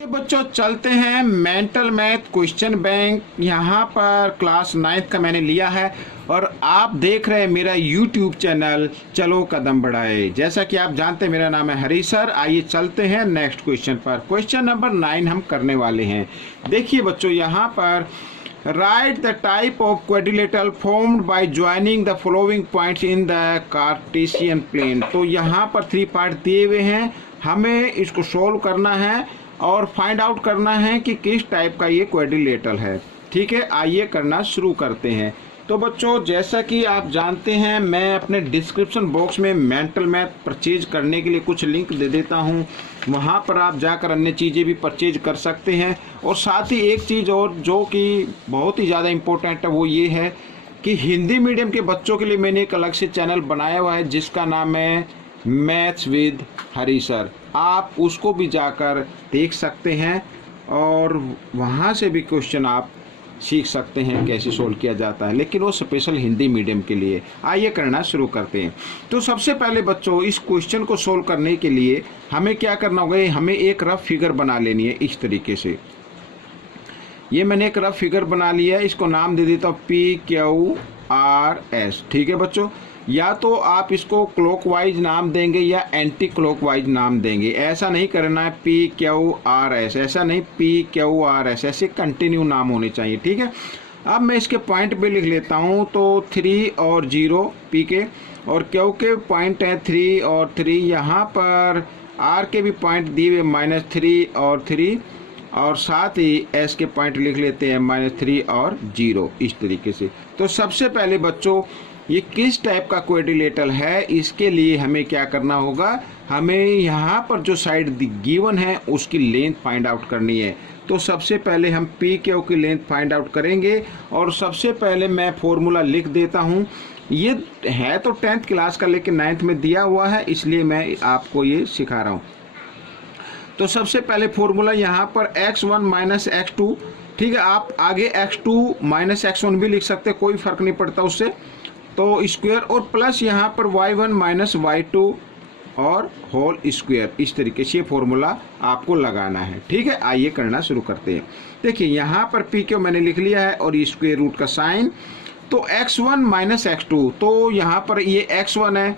बच्चों चलते हैं मेंटल मैथ क्वेश्चन बैंक। यहाँ पर क्लास 9th का मैंने लिया है और आप देख रहे हैं मेरा यूट्यूब चैनल चलो कदम बढ़ाए। जैसा कि आप जानते हैं मेरा नाम है हरी सर। आइए चलते हैं नेक्स्ट क्वेश्चन पर। क्वेश्चन नंबर 9 हम करने वाले हैं। देखिए बच्चों यहाँ पर write the type of quadrilateral formed by joining the following points in the Cartesian plane. तो यहाँ पर 3 पार्ट दिए हुए हैं, हमें इसको सोल्व करना है और फाइंड आउट करना है कि किस टाइप का ये क्वाड्रिलेटरल है। ठीक है, आइए करना शुरू करते हैं। तो बच्चों जैसा कि आप जानते हैं मैं अपने डिस्क्रिप्शन बॉक्स में मेंटल मैथ परचेज करने के लिए कुछ लिंक दे देता हूं, वहां पर आप जाकर अन्य चीज़ें भी परचेज कर सकते हैं। और साथ ही एक चीज़ और जो कि बहुत ही ज़्यादा इम्पोर्टेंट है वो ये है कि हिंदी मीडियम के बच्चों के लिए मैंने एक अलग से चैनल बनाया हुआ है जिसका नाम है मैथ्स विद हरी सर। आप उसको भी जाकर देख सकते हैं और वहाँ से भी क्वेश्चन आप सीख सकते हैं कैसे सोल्व किया जाता है, लेकिन वो स्पेशल हिंदी मीडियम के लिए। आइए करना शुरू करते हैं। तो सबसे पहले बच्चों इस क्वेश्चन को सोल्व करने के लिए हमें क्या करना होगा, हमें एक रफ फिगर बना लेनी है इस तरीके से। ये मैंने एक रफ फिगर बना लिया है, इसको नाम दे देता हूँ PQRS। ठीक है बच्चों, या तो आप इसको क्लॉकवाइज नाम देंगे या एंटी क्लॉकवाइज नाम देंगे। ऐसा नहीं करना है PQRS, ऐसा नहीं PQRS, ऐसे कंटिन्यू नाम होने चाहिए। ठीक है, अब मैं इसके पॉइंट पे लिख लेता हूँ। तो 3 और 0 P के, और Q के पॉइंट हैं 3 और 3। यहाँ पर R के भी पॉइंट दिए हुए -3 और 3, और साथ ही S के पॉइंट लिख लेते हैं -3 और 0 इस तरीके से। तो सबसे पहले बच्चों ये किस टाइप का क्वाड्रिलेटरल है, इसके लिए हमें क्या करना होगा, हमें यहाँ पर जो साइड गिवन है उसकी लेंथ फाइंड आउट करनी है। तो सबसे पहले हम PQ की लेंथ फाइंड आउट करेंगे और सबसे पहले मैं फॉर्मूला लिख देता हूँ। ये है तो 10th क्लास का लेकिन 9th में दिया हुआ है, इसलिए मैं आपको ये सिखा रहा हूँ। तो सबसे पहले फॉर्मूला यहाँ पर x1 - x2। ठीक है, आप आगे x2 - x1 भी लिख सकते, कोई फर्क नहीं पड़ता उससे। तो स्क्वायर और प्लस यहाँ पर y1 - y2 और होल स्क्वायर, इस तरीके से फॉर्मूला आपको लगाना है। ठीक है, आइए करना शुरू करते हैं। देखिए यहाँ पर PQ मैंने लिख लिया है और स्क्वायर रूट का साइन। तो x1 - x2, तो यहाँ पर ये x1 है,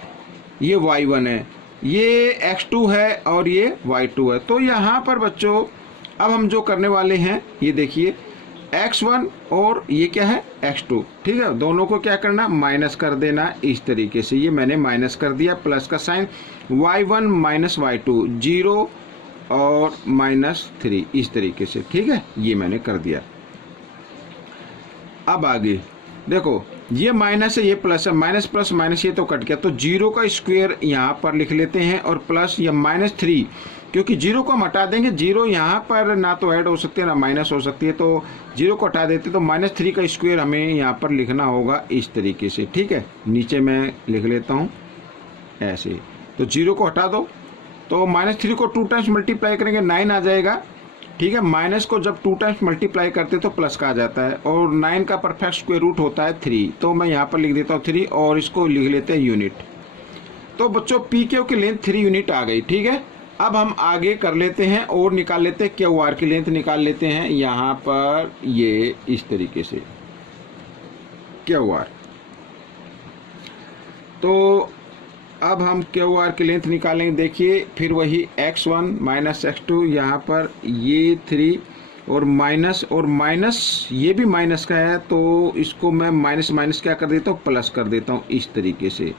ये y1 है, ये x2 है और ये y2 है। तो यहाँ पर बच्चों अब हम जो करने वाले हैं ये देखिए x1 और ये क्या है x2। ठीक है, दोनों को क्या करना, माइनस कर देना इस तरीके से। ये मैंने माइनस कर दिया, प्लस का साइन, y1 - y2 0 और -3 इस तरीके से। ठीक है, ये मैंने कर दिया। अब आगे देखो ये माइनस है, ये प्लस है, माइनस प्लस माइनस ये तो कट गया। तो 0 का स्क्वायर यहाँ पर लिख लेते हैं और प्लस या -3, क्योंकि 0 को हम हटा देंगे, 0 यहाँ पर ना तो ऐड हो सकती है ना माइनस हो सकती है, तो 0 को हटा देते तो -3 का स्क्वायर हमें यहाँ पर लिखना होगा इस तरीके से। ठीक है, नीचे मैं लिख लेता हूँ ऐसे। तो 0 को हटा दो, तो -3 को 2 टाइम्स मल्टीप्लाई करेंगे 9 आ जाएगा। ठीक है, माइनस को जब 2 टाइम्स मल्टीप्लाई करते तो प्लस का आ जाता है, और 9 का परफेक्ट स्क्वायर रूट होता है 3। तो मैं यहाँ पर लिख देता हूँ 3 और इसको लिख लेते हैं यूनिट। तो बच्चों PQ की लेंथ 3 यूनिट आ गई। ठीक है, अब हम आगे कर लेते हैं और निकाल लेते हैं QR की लेंथ निकाल लेते हैं यहाँ पर ये इस तरीके से QR। तो अब हम QR की लेंथ निकालेंगे। देखिए फिर वही x1 - x2, यहाँ पर ये 3 और माइनस ये भी माइनस का है, तो इसको मैं माइनस क्या कर देता हूँ, प्लस कर देता हूँ इस तरीके से।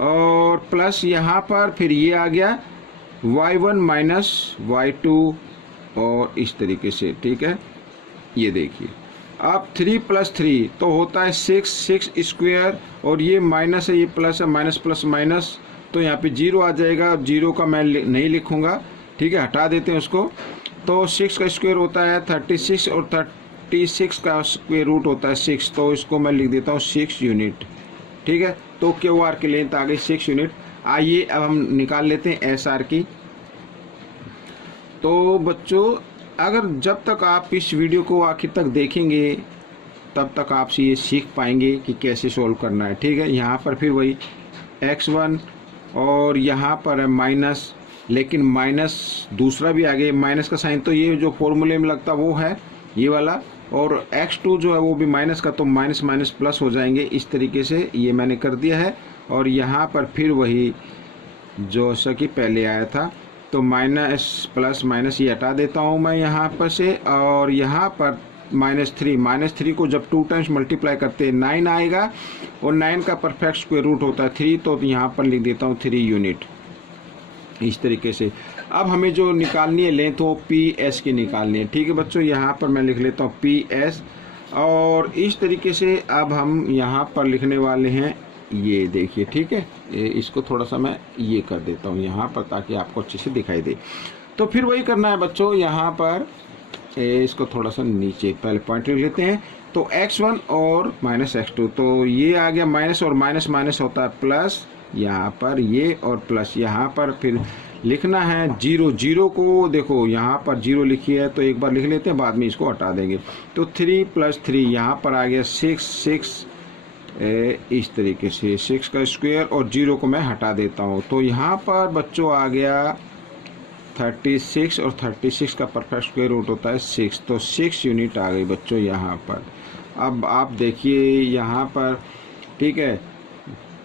और प्लस यहाँ पर फिर ये आ गया y1 - y2 और इस तरीके से। ठीक है, ये देखिए अब 3 + 3 तो होता है 6 स्क्वायर, और ये माइनस है ये प्लस है, माइनस प्लस माइनस, तो यहाँ पे 0 आ जाएगा। 0 का मैं नहीं लिखूँगा, ठीक है, हटा देते हैं उसको। तो 6 का स्क्वायर होता है 36 और 36 का स्क्वायर रूट होता है 6, तो इसको मैं लिख देता हूँ 6 यूनिट। ठीक है, तो QR की लेंथ आ गई 6 यूनिट। आइए अब हम निकाल लेते हैं SR की। तो बच्चों अगर जब तक आप इस वीडियो को आखिर तक देखेंगे तब तक आप ये सीख पाएंगे कि कैसे सोल्व करना है। ठीक है, यहाँ पर फिर वही x1 और यहाँ पर है लेकिन माइनस दूसरा भी आगे, माइनस का साइन तो ये जो फॉर्मूले में लगता वो है ये वाला, और x2 जो है वो भी माइनस का, तो माइनस माइनस प्लस हो जाएंगे। इस तरीके से ये मैंने कर दिया है। और यहाँ पर फिर वही जो सा कि पहले आया था, तो माइनस प्लस माइनस ये हटा देता हूँ मैं यहाँ पर से, और यहाँ पर -3 को जब 2 टाइम्स मल्टीप्लाई करते हैं 9 आएगा, और 9 का परफेक्ट स्क्वायर रूट होता है 3, तो यहाँ पर लिख देता हूँ 3 यूनिट। इस तरीके से अब हमें जो निकालनी है लेंथ वो PS की निकालनी है। ठीक है बच्चों, यहाँ पर मैं लिख लेता हूँ PS, और इस तरीके से अब हम यहाँ पर लिखने वाले हैं ये देखिए। ठीक है, इसको थोड़ा सा मैं ये कर देता हूँ यहाँ पर ताकि आपको अच्छे से दिखाई दे। तो फिर वही करना है बच्चों, यहाँ पर इसको थोड़ा सा नीचे पहले पॉइंट लिख लेते हैं। तो x1 और -x2, तो ये आ गया माइनस, और माइनस माइनस होता है प्लस, यहाँ पर ये और प्लस, यहाँ पर फिर लिखना है 0, 0 को देखो यहाँ पर 0 लिखी है तो एक बार लिख लेते हैं, बाद में इसको हटा देंगे। तो 3 + 3 यहाँ पर आ गया 6, इस तरीके से 6 का स्क्वायर, और 0 को मैं हटा देता हूँ। तो यहाँ पर बच्चों आ गया 36, और 36 का परफेक्ट स्क्वायर रूट होता है 6, तो 6 यूनिट आ गई बच्चों यहाँ पर। अब आप देखिए यहाँ पर, ठीक है,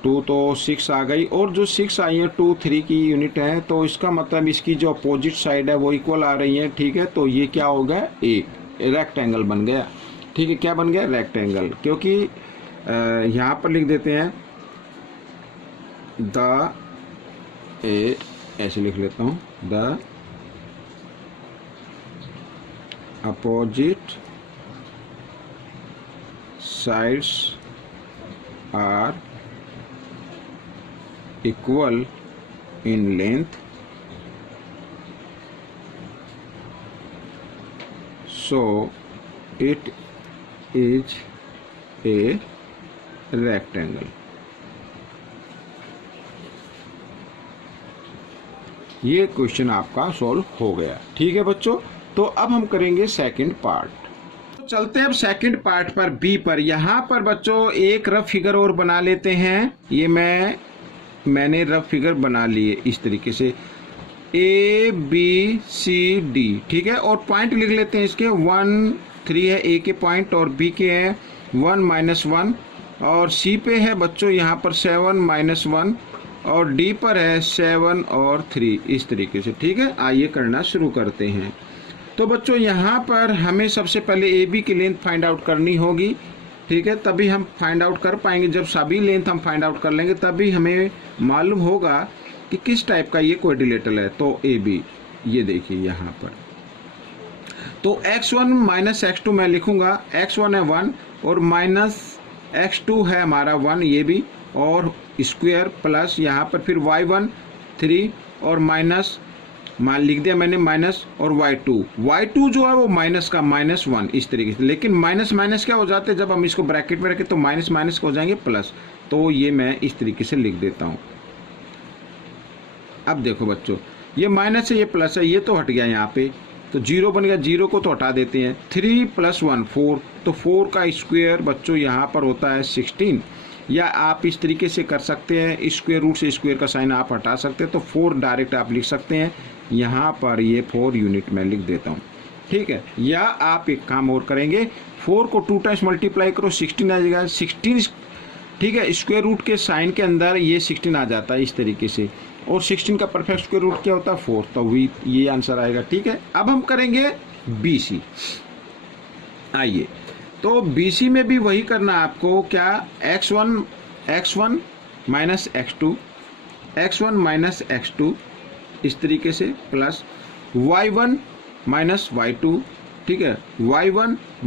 2 तो 6 आ गई, और जो 6 आई है 2 3 की यूनिट है, तो इसका मतलब इसकी जो अपोजिट साइड है वो इक्वल आ रही है। ठीक है, तो ये क्या हो गया, एक रेक्टेंगल बन गया। ठीक है, क्या बन गया, रेक्टेंगल। क्योंकि यहाँ पर लिख देते हैं ऐसे लिख लेता हूँ, the opposite sides are equal in length, so it is a rectangle। ये क्वेश्चन आपका सॉल्व हो गया। ठीक है बच्चों, तो अब हम करेंगे सेकंड पार्ट। तो चलते हैं अब सेकंड पार्ट पर, बी पर। यहाँ पर बच्चों एक रफ फिगर और बना लेते हैं। ये मैंने रफ फिगर बना लिए इस तरीके से, ABCD। ठीक है, और पॉइंट लिख लेते हैं इसके, 1 3 है A के पॉइंट, और B के हैं 1 -1, और C पे है बच्चों यहाँ पर 7 -1, और D पर है 7 और 3, इस तरीके से। ठीक है, आइए करना शुरू करते हैं। तो बच्चों यहाँ पर हमें सबसे पहले AB की लेंथ फाइंड आउट करनी होगी। ठीक है, तभी हम फाइंड आउट कर पाएंगे। जब सभी लेंथ हम फाइंड आउट कर लेंगे तभी हमें मालूम होगा कि किस टाइप का ये क्वाड्रिलेटरल है। तो AB, ये देखिए यहाँ पर, तो x1 - x2 मैं लिखूंगा। x1 है 1, और -x2 है हमारा 1, ये भी, और स्क्वायर प्लस यहाँ पर फिर y1 3, और माइनस मान लिख दिया मैंने माइनस, और y2 जो है वो माइनस का -1, इस तरीके से। लेकिन माइनस माइनस क्या हो जाते हैं जब हम इसको ब्रैकेट में रखें, तो माइनस माइनस हो जाएंगे प्लस। तो ये मैं इस तरीके से लिख देता हूँ। अब देखो बच्चों, ये माइनस है, ये प्लस है, ये तो हट गया यहाँ पे, तो 0 बन गया, 0 को तो हटा देते हैं। 3 + 1 4, तो 4 का स्क्वायर बच्चों यहाँ पर होता है 16। या आप इस तरीके से कर सकते हैं, स्क्वायर रूट से स्क्वायर का साइन आप हटा सकते हैं, तो 4 डायरेक्ट आप लिख सकते हैं। यहाँ पर ये 4 यूनिट मैं लिख देता हूँ। ठीक है, या आप एक काम और करेंगे, 4 को 2 टाइम्स मल्टीप्लाई करो, 16 आ जाएगा, 16। ठीक है, स्क्वायर रूट के साइन के अंदर ये 16 आ जाता है इस तरीके से, और 16 का परफेक्ट स्क्वायर रूट क्या होता है 4, तो ये आंसर आएगा। ठीक है, अब हम करेंगे BC। आइए, तो BC में भी वही करना है आपको, क्या, x1 - x2 इस तरीके से, प्लस y1 - y2। ठीक है, y1 -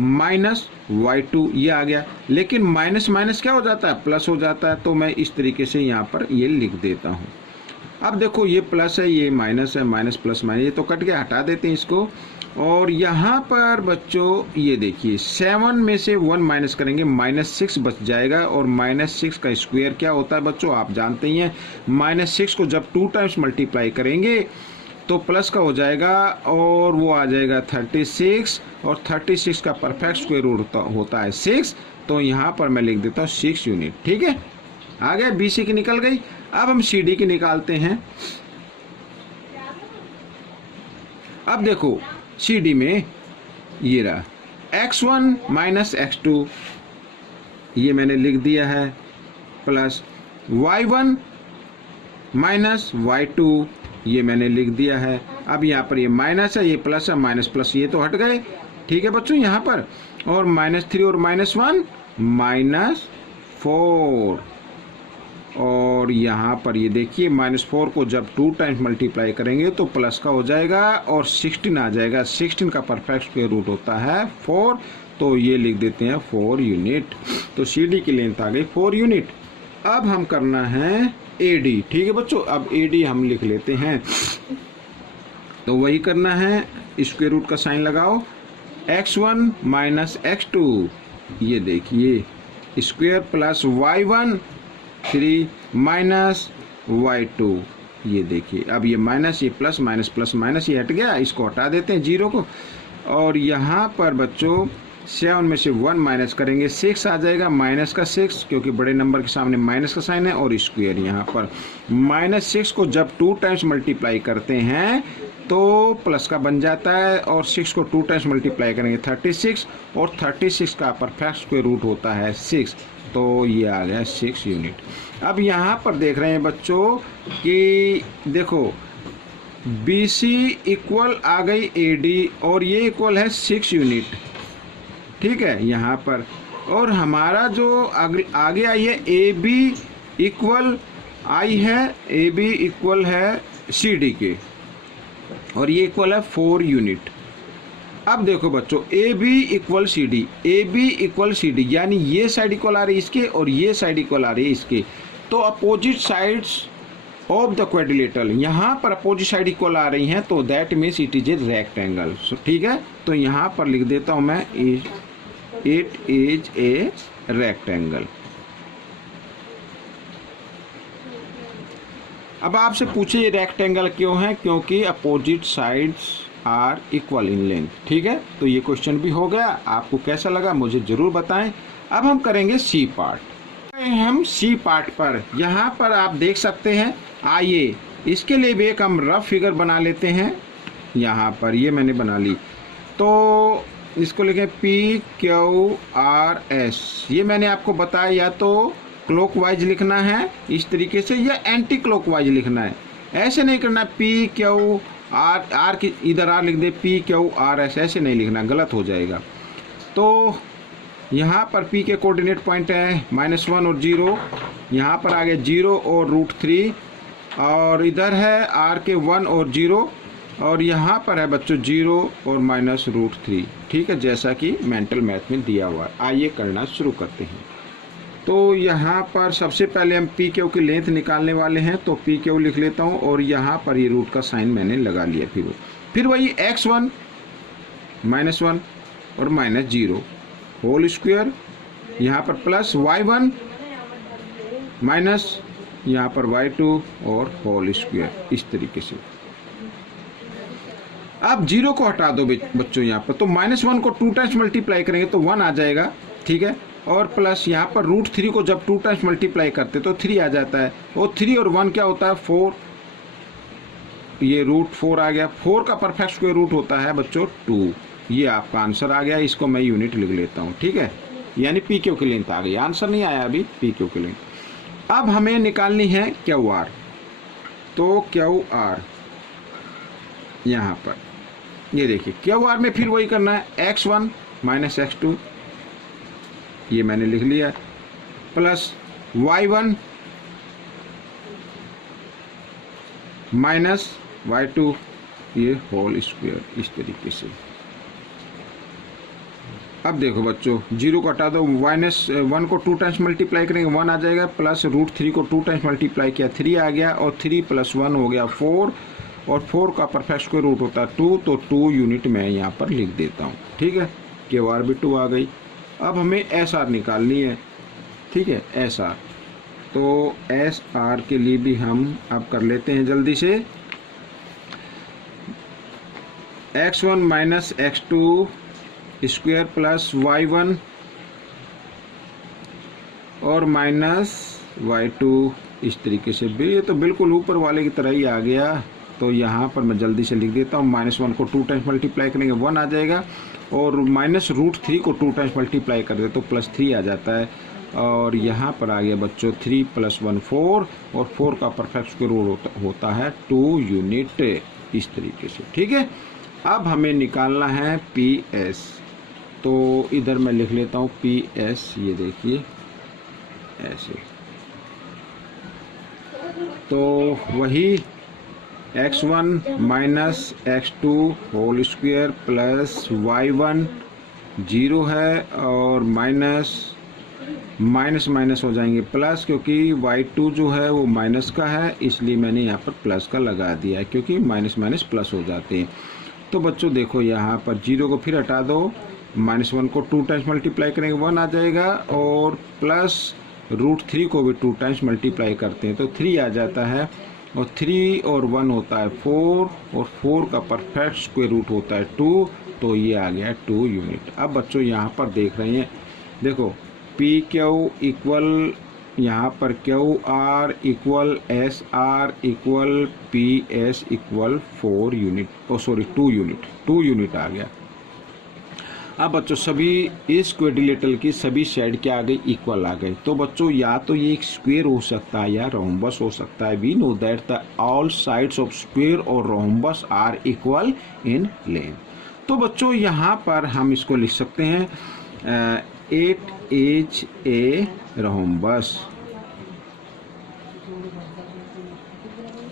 y2 ये आ गया, लेकिन माइनस माइनस क्या हो जाता है, प्लस हो जाता है, तो मैं इस तरीके से यहाँ पर ये लिख देता हूँ। अब देखो ये प्लस है, ये माइनस है, माइनस प्लस माइनस, ये तो कट गया, हटा देते हैं इसको। और यहाँ पर बच्चों ये देखिए, 7 में से 1 माइनस करेंगे, -6 बच जाएगा, और -6 का स्क्वायर क्या होता है बच्चों, आप जानते ही हैं। -6 को जब 2 टाइम्स मल्टीप्लाई करेंगे तो प्लस का हो जाएगा, और वो आ जाएगा 36, और 36 का परफेक्ट स्क्वायर रूट होता है 6, तो यहाँ पर मैं लिख देता हूँ 6 यूनिट। ठीक है, आ गया, BC की निकल गई। अब हम CD की निकालते हैं। अब देखो सी डी में ये रहा x1 माइनस x2, ये मैंने लिख दिया है, प्लस y1 माइनस y2, ये मैंने लिख दिया है। अब यहाँ पर ये माइनस है, ये प्लस है, माइनस प्लस ये तो हट गए, ठीक है बच्चों यहाँ पर। और -3 और -1 -4, और यहाँ पर ये देखिए -4 को जब 2 टाइम्स मल्टीप्लाई करेंगे तो प्लस का हो जाएगा और 16 आ जाएगा। 16 का परफेक्ट स्क्वायर रूट होता है 4, तो ये लिख देते हैं 4 यूनिट। तो सी डी की लेंथ आ गई 4 यूनिट। अब हम करना है ए डी, ठीक है बच्चों। अब ए डी हम लिख लेते हैं, तो वही करना है, स्क्वायर रूट का साइन लगाओ, x1 माइनस x2, ये देखिए square plus y1 3 minus y2, ये देखिए। अब ये माइनस, ये प्लस, माइनस प्लस माइनस ये हट गया, इसको हटा देते हैं 0 को। और यहाँ पर बच्चों 7 में से 1 माइनस करेंगे, 6 आ जाएगा, माइनस का 6, क्योंकि बड़े नंबर के सामने माइनस का साइन है, और स्क्वायर यहाँ पर -6 को जब 2 टाइम्स मल्टीप्लाई करते हैं तो प्लस का बन जाता है, और 6 को 2 टाइम्स मल्टीप्लाई करेंगे 36, और 36 का परफेक्ट स्क्वायर रूट होता है 6, तो ये आ गया 6 यूनिट। अब यहाँ पर देख रहे हैं बच्चों कि देखो BC इक्वल आ गई AD, और ये इक्वल है 6 यूनिट, ठीक है यहाँ पर। और हमारा जो आगे आई है AB इक्वल आई है, AB इक्वल है CD के, और ये इक्वल है 4 यूनिट। अब देखो बच्चों AB equal CD, AB equal CD, यानी ये साइड इक्वल आ रही है इसके और ये साइड इक्वल आ रही है इसके, तो opposite sides of the quadrilateral, यहाँ पर अपोजिट साइड इक्वल आ रही हैं, तो that means it is a rectangle, ठीक है। तो यहाँ पर लिख देता हूँ मैं, इट इज ए रेक्टेंगल। अब आपसे पूछे ये रेक्टेंगल क्यों है, क्योंकि opposite sides are equal in length, ठीक है। तो ये क्वेश्चन भी हो गया। आपको कैसा लगा मुझे जरूर बताएं। अब हम करेंगे सी पार्ट। हम सी पार्ट पर, यहाँ पर आप देख सकते हैं, आइए इसके लिए भी एक हम रफ फिगर बना लेते हैं। यहाँ पर ये मैंने बना ली, तो इसको लिखें PQRS। ये मैंने आपको बताया, या तो क्लॉकवाइज लिखना है इस तरीके से, या एंटी क्लॉकवाइज लिखना है। ऐसे नहीं करना PQR की इधर R लिख दे, PQRS, ऐसे नहीं लिखना, गलत हो जाएगा। तो यहाँ पर P के कोऑर्डिनेट पॉइंट है -1 और 0, यहाँ पर आ गए 0 और √3, और इधर है R के 1 और 0, और यहाँ पर है बच्चों 0 और -√3, ठीक है, जैसा कि मेंटल मैथ में दिया हुआ है। आइए करना शुरू करते हैं। तो यहाँ पर सबसे पहले हम PQ की लेंथ निकालने वाले हैं, तो PQ लिख लेता हूँ, और यहाँ पर ये रूट का साइन मैंने लगा लिया। फिर वही x1 -1 और -0 होल स्क्वायर, यहाँ पर प्लस y1 माइनस यहाँ पर y2 और होल स्क्वायर, इस तरीके से। अब 0 को हटा दो बच्चों यहाँ पर, तो -1 को 2 टाइम्स मल्टीप्लाई करेंगे तो 1 आ जाएगा, ठीक है। और प्लस यहाँ पर √3 को जब 2 टाइम्स मल्टीप्लाई करते तो 3 आ जाता है, और 3 और 1 क्या होता है 4, ये √4 आ गया। 4 का परफेक्ट स्क्वायर रूट होता है बच्चों 2। ये आपका आंसर आ गया, इसको मैं यूनिट लिख लेता हूँ, ठीक है। यानी PQ की लेंथ आ गई, आंसर नहीं आया अभी, PQ की लेंथ। अब हमें निकालनी है QR, तो QR यहाँ पर ये देखिए QR में फिर वही करना है, x1 माइनस x2, ये मैंने लिख लिया, प्लस y1 माइनस y2, ये होल स्क्वायर, इस तरीके से। अब देखो बच्चों 0 को हटा दो, -1 को 2 टाइम्स मल्टीप्लाई करेंगे 1 आ जाएगा, प्लस √3 को 2 टाइम्स मल्टीप्लाई किया 3 आ गया, और 3 + 1 हो गया 4, और 4 का परफेक्ट स्क्वायर रूट होता है 2, तो 2 यूनिट मैं यहाँ पर लिख देता हूँ, ठीक है। QR भी 2 आ गई। अब हमें SR निकालनी है, ठीक है, SR। तो SR के लिए भी हम अब कर लेते हैं जल्दी से, x1 minus x2 square plus y1 और माइनस y2, इस तरीके से भी। ये तो बिल्कुल ऊपर वाले की तरह ही आ गया, तो यहाँ पर मैं जल्दी से लिख देता हूँ, -1 को 2 टाइम्स मल्टीप्लाई करेंगे 1 आ जाएगा, और -√3 को 2 टाइम्स मल्टीप्लाई कर दे तो +3 आ जाता है। और यहाँ पर आ गया बच्चों 3 + 1 4, और 4 का परफेक्ट स्क्वायर रूट होता है 2 यूनिट, इस तरीके से। ठीक है, अब हमें निकालना है PS, तो इधर मैं लिख लेता हूँ PS, ये देखिए ऐसे, तो वही x1 - x2 whole square plus y1 0 है, और माइनस हो जाएंगे प्लस, क्योंकि y2 जो है वो माइनस का है, इसलिए मैंने यहाँ पर प्लस का लगा दिया है, क्योंकि माइनस प्लस हो जाते हैं। तो बच्चों देखो यहाँ पर 0 को फिर हटा दो, -1 को 2 टाइम्स मल्टीप्लाई करेंगे 1 आ जाएगा, और +√3 को भी 2 टाइम्स मल्टीप्लाई करते हैं तो 3 आ जाता है, और 3 और 1 होता है 4, और 4 का परफेक्ट स्क्वायर रूट होता है 2, तो ये आ गया 2 यूनिट। अब बच्चों यहाँ पर देख रहे हैं, देखो PQ इक्वल, यहाँ पर QR equal SR equal PS equal 4 unit, 2 unit आ गया। अब बच्चों सभी इस क्वाड्रिलेटरल की सभी साइड क्या आ गई, इक्वल आ गई। तो बच्चों या तो ये एक स्क्वायर हो सकता है या रोम्बस हो सकता है। We know that the all sides of square और rhombus are equal in length. तो बच्चों यहाँ पर हम इसको लिख सकते हैं, इट इज ए रोम्बस।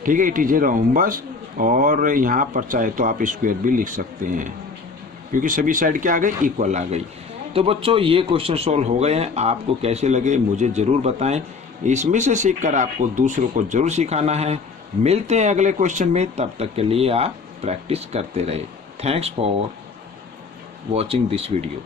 ठीक है, इट इज ए रोम्बस, और यहाँ पर चाहे तो आप स्क्वायर भी लिख सकते हैं, क्योंकि सभी साइड क्या आ गई, इक्वल आ गई। तो बच्चों ये क्वेश्चन सॉल्व हो गए हैं, आपको कैसे लगे मुझे ज़रूर बताएं। इसमें से सीखकर आपको दूसरों को ज़रूर सिखाना है। मिलते हैं अगले क्वेश्चन में, तब तक के लिए आप प्रैक्टिस करते रहे। Thanks for watching this video.